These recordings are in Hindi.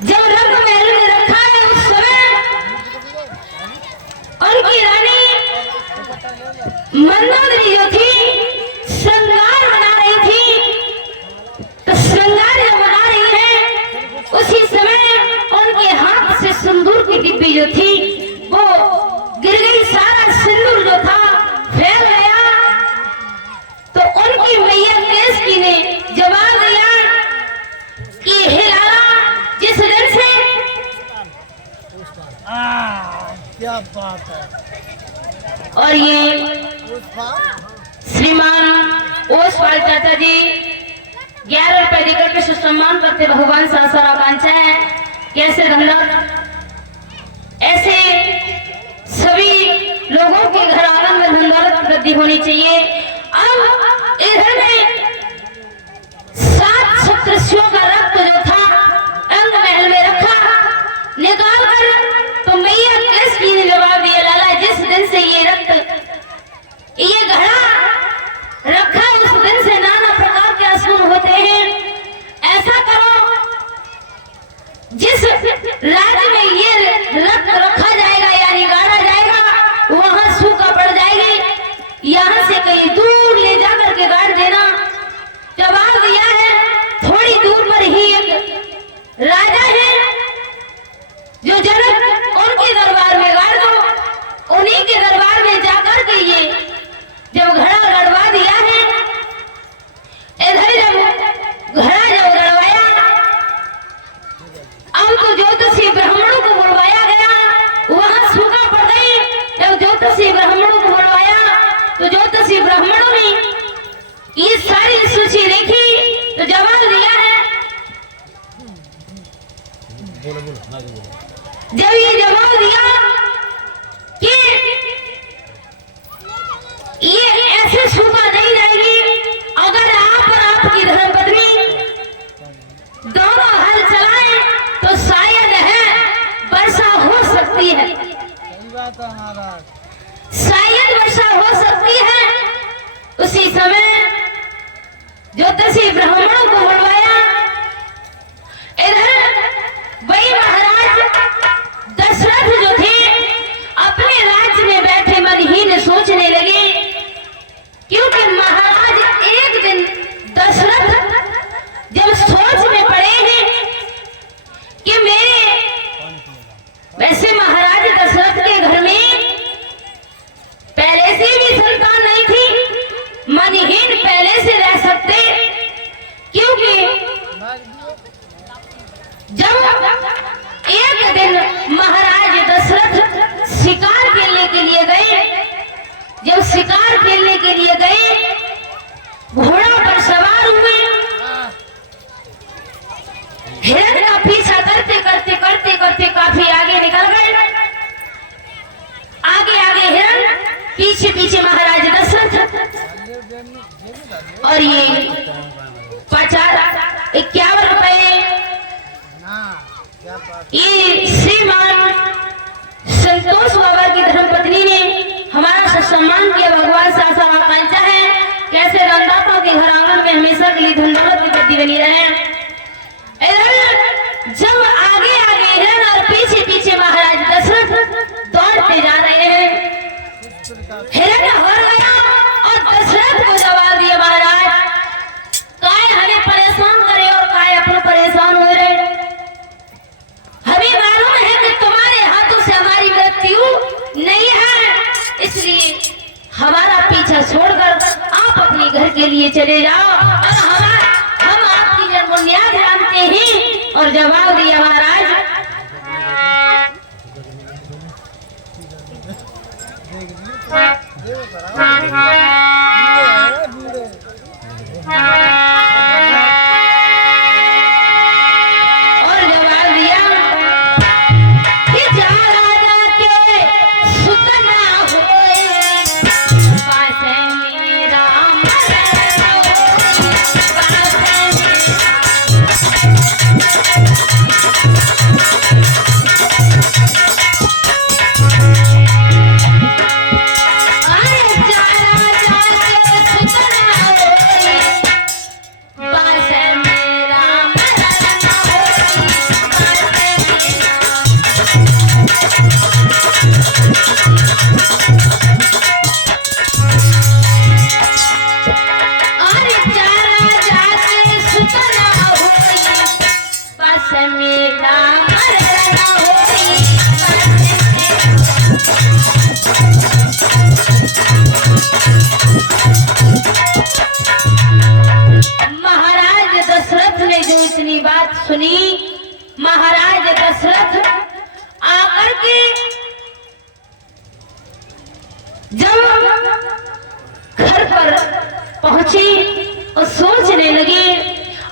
जब रंग महल में रखा है उस समय उनकी रानी मंदोदरी जो थी श्रृंगार बना रही थी। तो श्रृंगार जब बना रही है उसी समय उनके हाथ से सिंदूर की डिब्बी जो थी वो गिर गई। सारा सिंदूर जो था फैल गया। तो उनकी मैया केसकी ने जवाब दिया कि हे लाला, जिस दिन से क्या बात है। और ये श्रीमान ओसवाल चाचा जी 11 रुपए देकर के सुसम्मान करते भगवान सासाराम कांचा है। कैसे धंधा ऐसे सभी लोगों के घर आंगन में धनदौलत की वृद्धि होनी चाहिए। अब इधर में 7 सप्तर्षियों का रक्त जो था अंग महल में रखा, निकाल कर तो मैया केसकी ने जवाब दिया, लाला जिस दिन से ये रक्त ये घड़ा रखा उस दिन से नाना प्रकार के असुर होते हैं। ऐसा करो, जिस राज्य में ये रक्त रखा जाएगा यानी गाड़ा जाएगा वहां सूखा पड़ जाएगी, यहाँ से कहीं दूर ले जाकर के गाड़ देना। जवाब दिया है थोड़ी दूर पर ही एक राजा है जो जनक उनके दरबार में गाड़ दो। उन्हीं के दरबार में जाकर के ये जब घड़ा गड़वा दिया है, इधर जब घड़ा जब गड़वाया अब तो ज्योतिषी ब्राह्मणों को बुलवाया गया, वहां सूखा पड़ गई। जब ज्योतिषी ब्राह्मणों को बुलवाया तो ज्योतिषी ब्राह्मणों ने ये सारी सूची देखी तो जवाब दिया है। जब ये जवाब दिया कि ये ऐसे सूखा नहीं जाएगी, अगर आप और आपकी धर्मपत्नी दोनों हल चलाएं तो शायद है वर्षा हो सकती है। शायद वर्षा हो सकती है। उसी समय ज्योतिषी ब्राह्मणों को बुलवाया। इधर वही महाराज दशरथ जो थे अपने राज्य में बैठे मनहीन सोचने लगे, क्योंकि महाराज एक दिन दशरथ जब सोच में पड़े हैं कि मेरे वैसे महाराज दशरथ के घर में पहले से भी संतान नहीं थी, मनहीन पहले से रह सकते, क्योंकि जब एक दिन महाराज दशरथ शिकार खेलने के लिए गए, जब शिकार खेलने के लिए गए घोड़ा पर सवार हुए, हिरण का पीछा करते करते करते करते काफी आगे निकल गए। आगे आगे हिरण, पीछे पीछे महाराज दशरथ। और ये 51 रुपए ये श्रीमान संतोष बाबा की धर्मपत्नी ने हमारा सम्मान किया। भगवान सासाराम कांचा है। कैसे दानदाताओं के घर आंगन में हमेशा के लिए धनदौलत की वृद्धि बनी रहे। इधर जब आगे आगे हिरण और पीछे पीछे महाराज दशरथ दौड़ते जा रहे हैं, हिरण हार गया और दशरथ को जवाब दिया, महाराज काय हमें परेशान करे और काय अपने परेशान हो रहे। हमें मालूम है कि तुम्हारे हाथों से हमारी मृत्यु नहीं है, इसलिए हमारा पीछा छोड़कर आप अपने घर के लिए चले जाओ और हम आपकी जन्मन्याद जानते हैं। और जवाब दिया, महाराज राजा मेरा मरना होई। महाराज दशरथ ने जो इतनी बात सुनी, महाराज दशरथ आकर के जब घर पर पहुंची और सोचने लगी,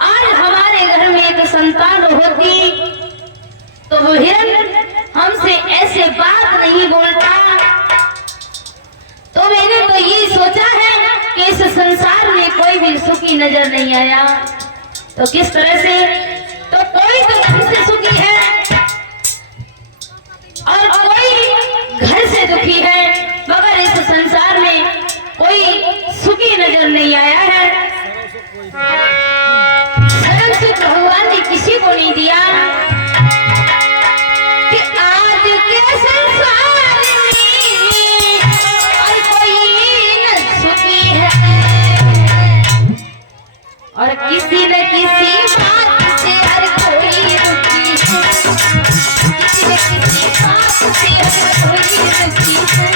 आज हमारे घर में एक संतान होती तो वो हिरण हमसे ऐसे बात नहीं बोलता। तो मैंने तो ये सोचा है कि इस संसार में कोई भी सुखी नजर नहीं आया, तो किस तरह से, तो कोई तो घर से सुखी है और कोई घर से दुखी है, मगर इस संसार में कोई सुखी नजर नहीं आया है। धर्म सुख भगवान ने किसी को नहीं दिया कि आज के संसार में और कोई न सुखी है, और किसी न किसी बात से हर कोई दुखी है, किसी न किसी बात से हर कोई दुखी है।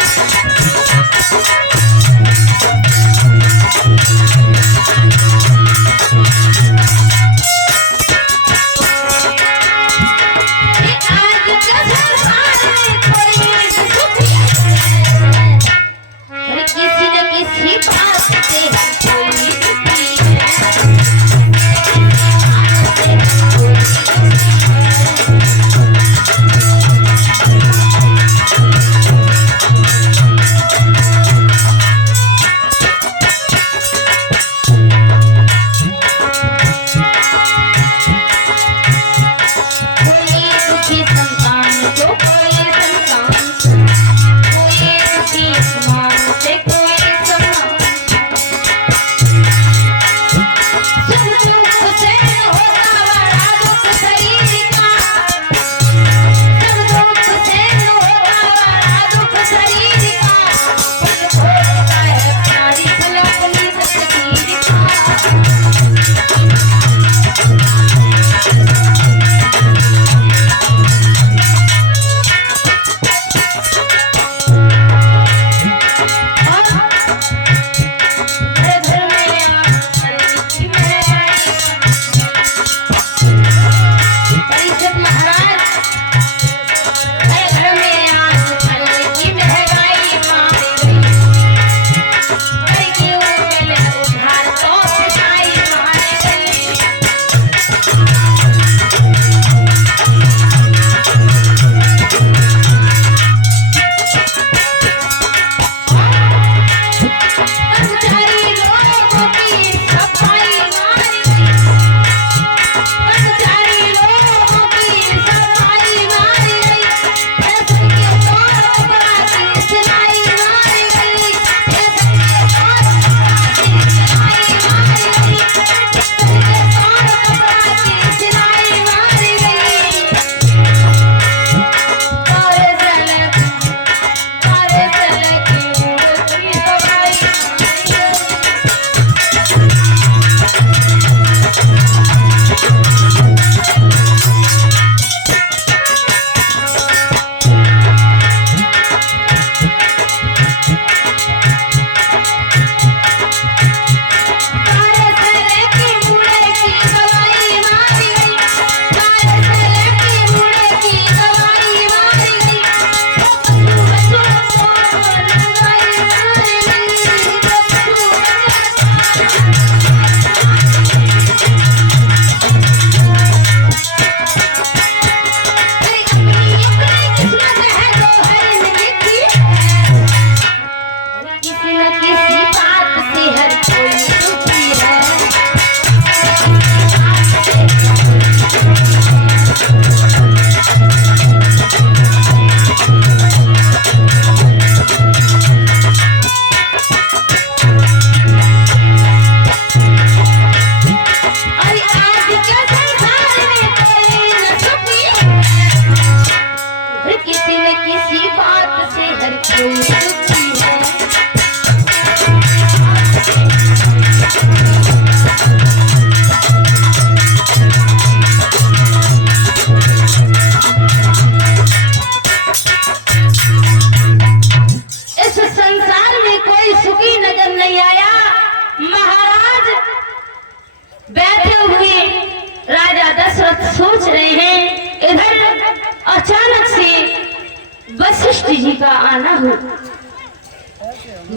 का आना हो।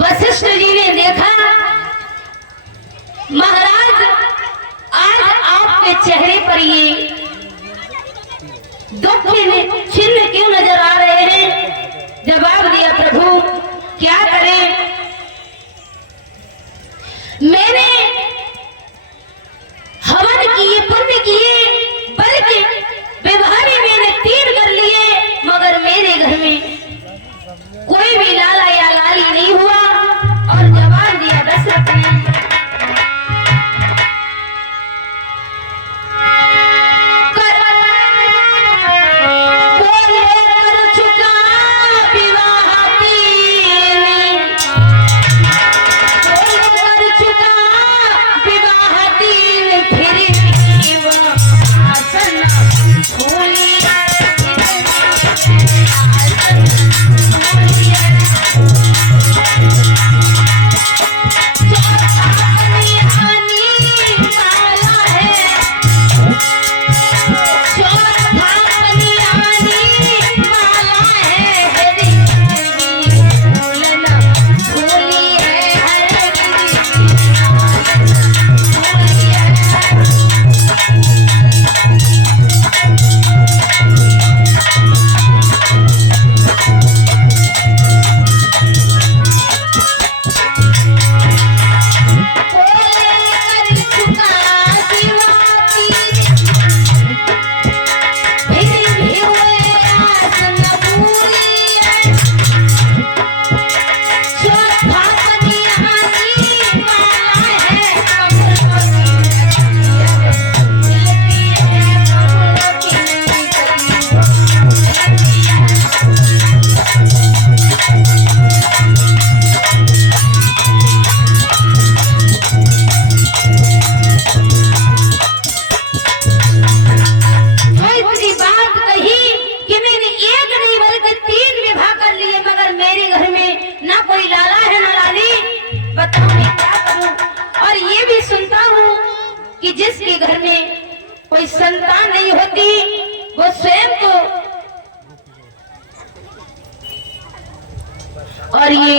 वशिष्ठ जी ने देखा महाराज आज आपके चेहरे पर ये दुख के चिन्ह क्यों नजर आ रहे हैं? जवाब दिया प्रभु क्या करें, मैंने हवन किए पुण्य किए बल्कि विवाह मैंने 3 कर लिए मगर मेरे घर में कोई भी लाला या लाली नहीं हुआ। और जवाब दिया दशरथ ने जिसके घर में कोई संतान नहीं होती वो स्वयं को और ये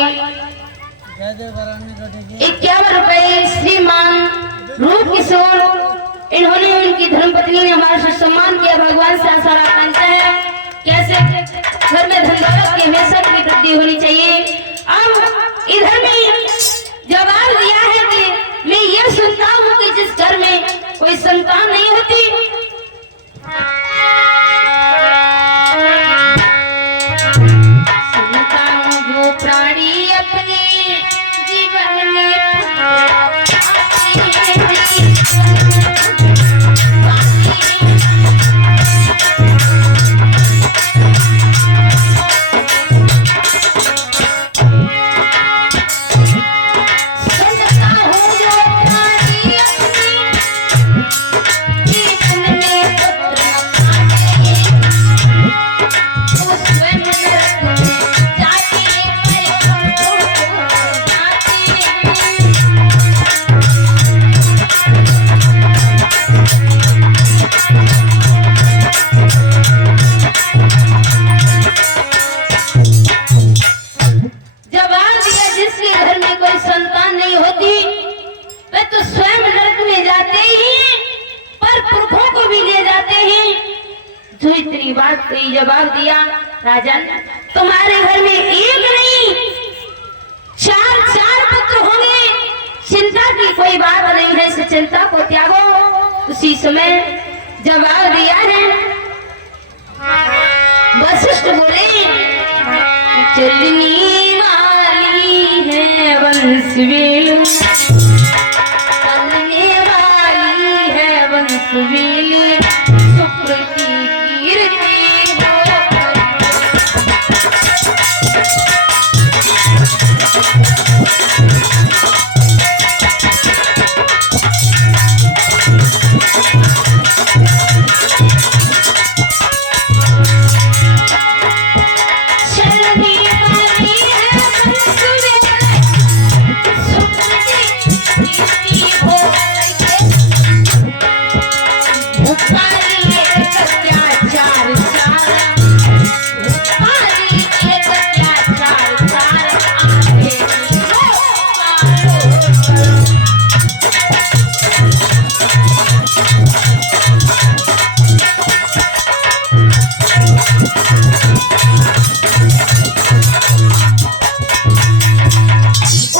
51 रुपए श्रीमान रूप किशोर इन्होंने उनकी धर्मपत्नी ने हमारा से सम्मान किया। भगवान से आशा आकांक्षा है कैसे घर में धन दौलत की हमेशा की वृद्धि होनी चाहिए। अब इधर में जवाब दिया है कि मैं ये सुनता हूँ कि जिस घर में कोई संतान नहीं होती सुनता हूँ जो प्राणी अपने जीवन में बात कही। जवाब दिया राजन तुम्हारे घर में एक नहीं 4 पुत्र होंगे, चिंता की कोई बात नहीं है, इस चिंता को त्यागो। उसी समय जवाब दिया है वशिष्ठ बोले चलनी वाली है वंशवेल चलने वाली है वंशवेल सुकृति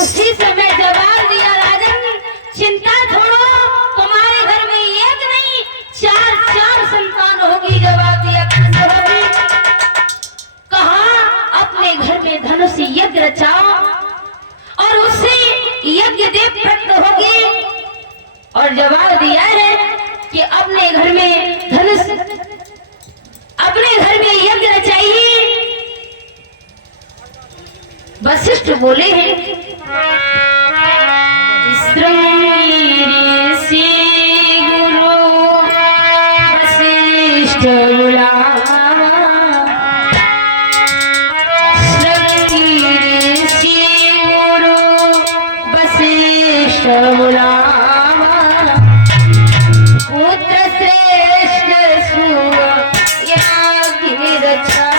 उसी समय जवाब दिया राजन, चिंता छोड़ो, तुम्हारे घर में एक नहीं चार संतान होगी। जवाब दिया कैसे होगी? कहा अपने घर में धनुष यज्ञ रचाओ और उससे यज्ञ देव प्राप्त होगी। और जवाब दिया है कि अपने घर में यज्ञ रचाइए। वशिष्ठ बोले हैं ऋषि गुरु वशिष्ठ बुलावा, ऋषि गुरु वशिष्ठ बुलावा, पुत्र श्रेष्ठ सुव यज्ञ रचा।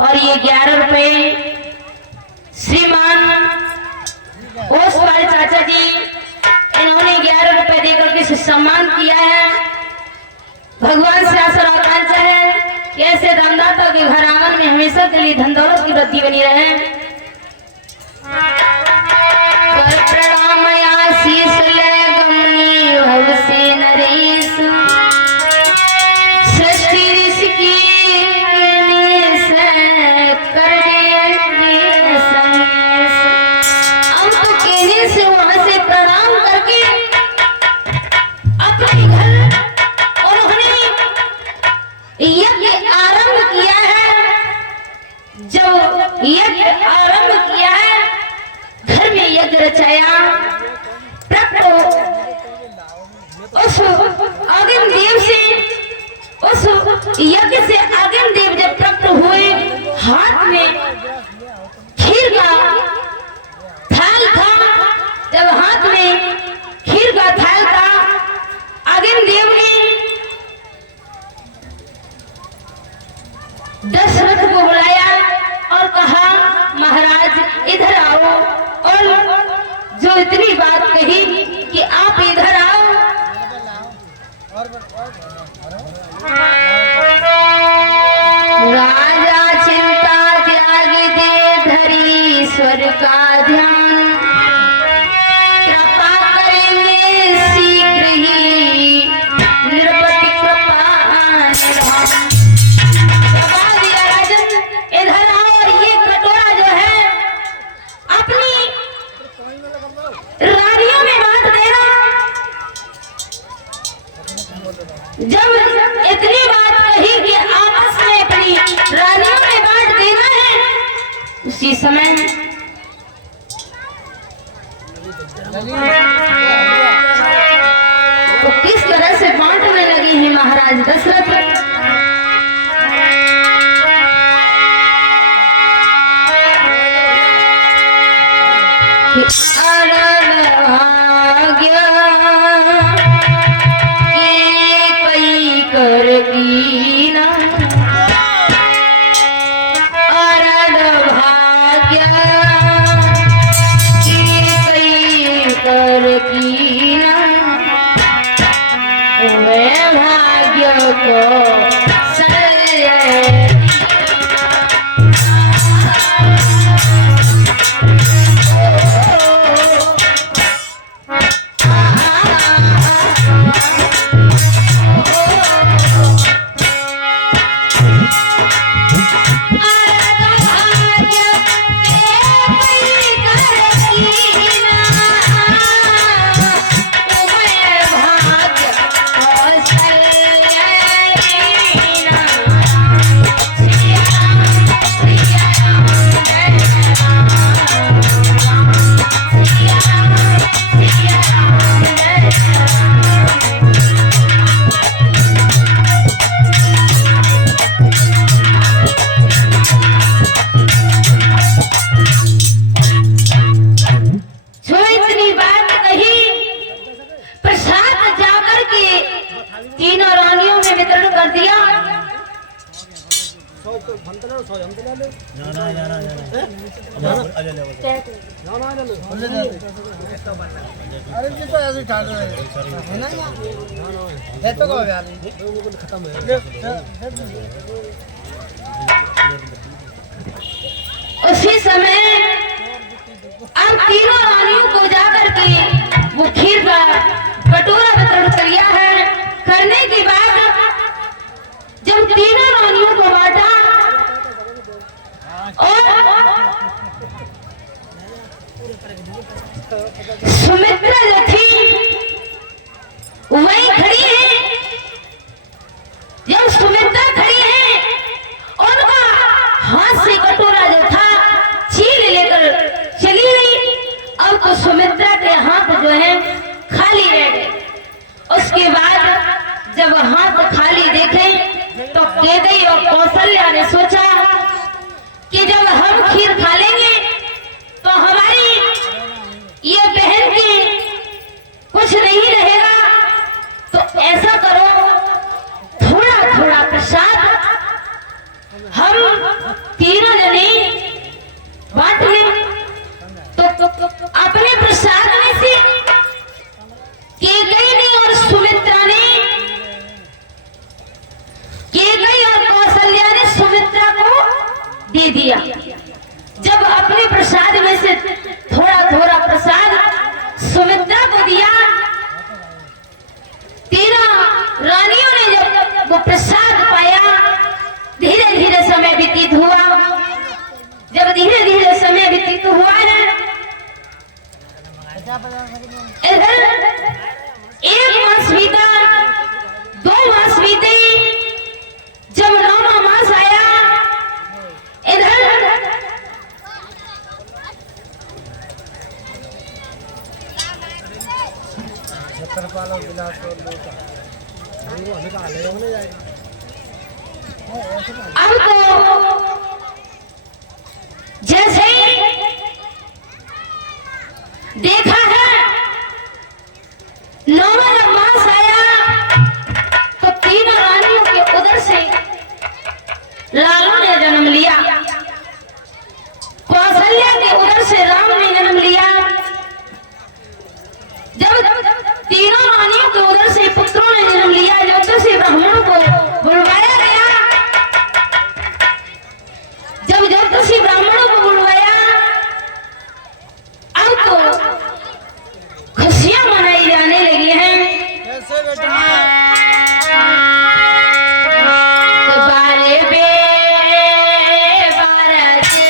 और ये 11 रुपए श्रीमान ओसवाल चाचा जी, इन्होंने 11 रुपए देकर के सम्मान किया है। भगवान से आशा और आकांक्षा है कि ऐसे दानदाता के घर आंगन में हमेशा के लिए धन दौलत की वृद्धि बनी रहे। कर प्रणाम आशीष ले गमनी भव से नरेश, सृष्टि ऋषि की से वहां से प्रणाम करके अपने घर उन्होंने यज्ञ आरंभ किया है। जब यज्ञ आरंभ किया है, घर में यज्ञ रचाया, उस अग्नि देव से, उस यज्ञ से अग्नि देव जब प्राप्त हुए, हाथ में खीर का थाल था। जब हाथ में खीर का थाल था, अग्नि देव ने दशरथ को बुलाया और कहा महाराज इधर आओ, और जो इतनी बात कही कि आप इधर आओ। राजा चिंता त्याग दे धरी स्वर का ध्यान, जब इतनी बात कही कि आपस में अपनी रानियों में बांट देना है, उसी समय तो किस तरह से बांटने लगे हैं महाराज दशरथ। अरे जी तो ऐसे ठाड़ रहे हैं है ना है तो कहो यार खत्म है उसी समय अब तीनों रानियों को जाकर के वो खीर का कटोरा वितरण किया है। करने के बाद जब तीनों रानियों को बांटा और सुमित्रा जो थी वही खड़ी है। जब सुमित्रा खड़ी है उनका हाथ से कटोरा जो था छीन लेकर चली गई। अब तो सुमित्रा के हाथ जो है खाली रह गए। उसके बाद जब हाथ खाली देखे तो केकई और कौशल्या ने सोचा कि जब हम खीर खा लेंगे तो हमारी ये बहन की कुछ नहीं रहेगा। तो ऐसा करो थोड़ा थोड़ा प्रसाद हम तीनों जने बांट लें। तो अपने प्रसाद में से केकई ने और सुमित्रा ने केकई और कौशल्या ने सुमित्रा को दे दिया। जब अपने प्रसाद में से थोड़ा थोड़ा प्रसाद सुमित्रा को दिया, तीनों रानियों ने जब वो प्रसाद पाया, धीरे धीरे समय व्यतीत हुआ। जब धीरे धीरे समय व्यतीत हुआ है, इधर 1 मास बीता, 2 मास बीते। जब 9वां मास आया, इधर अब तो जैसे ही देखा है 9वां मास आया तो तीनों रानियों के उधर से लालू ने जन्म लिया, कौशल्या के उधर से राम ने जन्म लिया। जब तीनों रानियों के उधर से पुत्रों ने जन्म लिया, ज्योतिषी ब्राह्मणों को बुलवाया गया। जब ज्योतिषी ब्राह्मणों को बुलवाया, अब तो खुशियां मनाई जाने लगी हैं। कैसे बेटा बारे बे बारजे,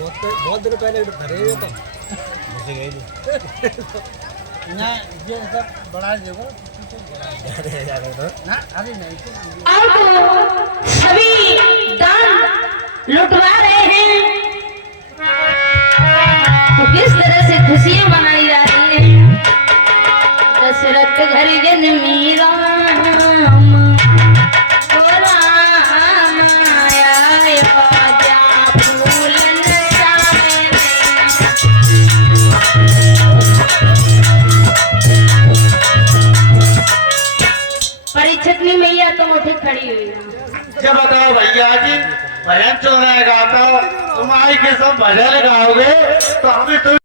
बहुत दिन पहले धरे हुए तो ना ये सब बड़ा देखो ना अरे नहीं अब सभी दान लुटवा रहे हैं तो किस तरह से खुशियां मनाई जा रही है। दशरथ घर जन्मी राम ओ राम आए बाजा फूल नचावे। परीक्षित मैया तुम उठे खड़ी हुई हो। क्या बताओ भैया जी, भजन चल रहा है गाता, तुम आई के सब भजन गाओगे तो हम भी